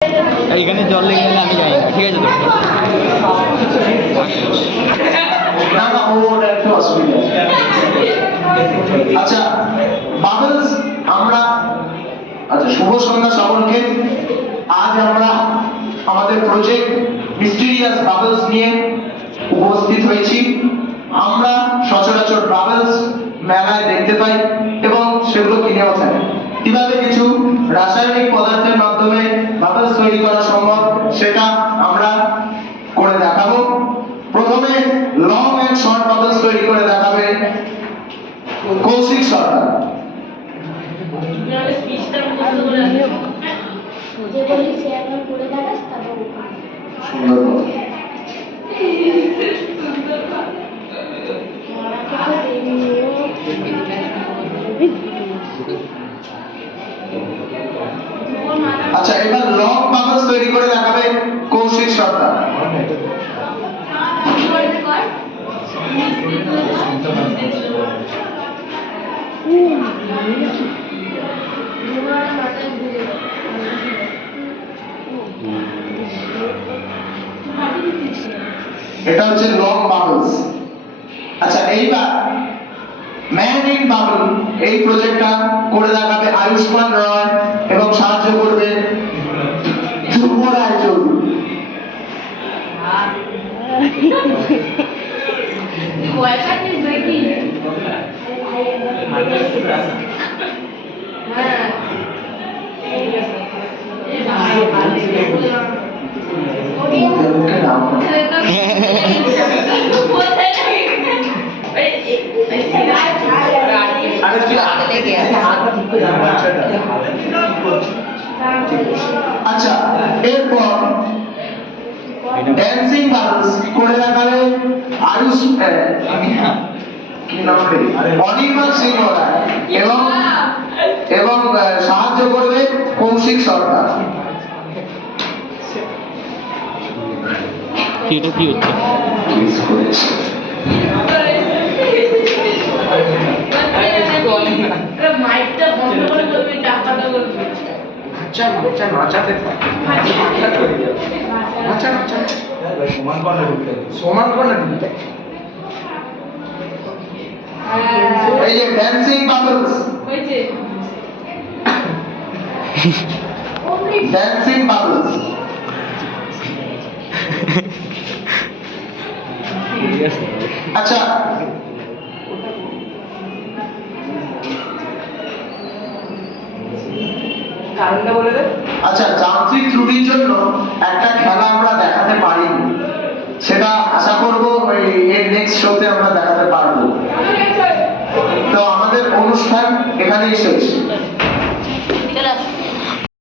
এইখানে জল লেগে গেলে আমি যাই না, ঠিক আছে তো? না না, ওটা একটু অসুবিধা। আচ্ছা বাবলস, আমরা আচ্ছা শুভ সন্ধ্যা সকলকে। আজ আমরা আমাদের প্রজেক্ট মিস্টিরিয়াস বাবলস নিয়ে উপস্থিত হয়েছি। আমরা সচরাচর বাবলস মেলায় দেখতে পাই এবং সেগুলো কিনেও থাকি। কিভাবে কিছু রাসায়নিক পদার্থের মাধ্যমে বাবলস তৈরি করা সম্ভব সেটা আমরা করে দেখাবো। প্রথমে লং এন্ড শর্ট বাবলস তৈরি করে দেখাবে কৌশিক সরকার। সুন্দর। আচ্ছা এবার লং বাবলস তৈরি করে দেখাবে কৌশিক সরকার। এটা হচ্ছে লং বাবলস। আচ্ছা এইবার ম্যান ইন বাবল এই প্রজেক্টটা করে দেখাবে আয়ুষ্মান রয় এবং সাহায্য করবে ধ্রুব রায় চৌধুরী। আচ্ছা এরপর ড্যান্সিং বাবলস করে দেখাবে আয়ুষ অনির্বাণ সিংহ রায় এবং সাহায্য করবে কৌশিক সরকার। এটা কি হচ্ছে? মাইকটা বন্ধ করে বলবি টাকাটা বলবি। আচ্ছা আচ্ছা নাচাতে থাক। আচ্ছা আচ্ছা সমান করনা দিতে। সমান করনা দিতে। এই যে ড্যান্সিং বাবলস হয়েছে। Dancing bubbles. আচ্ছা কারণটা বলে দে। আচ্ছা যান্ত্রিক ত্রুটির জন্য একটা খেলা আমরা দেখাতে পারিনি, সেটা আশা করব এর নেক্সট শোতে আমরা দেখাতে পারবো। তো আমাদের অনুষ্ঠান এখানেই শেষ।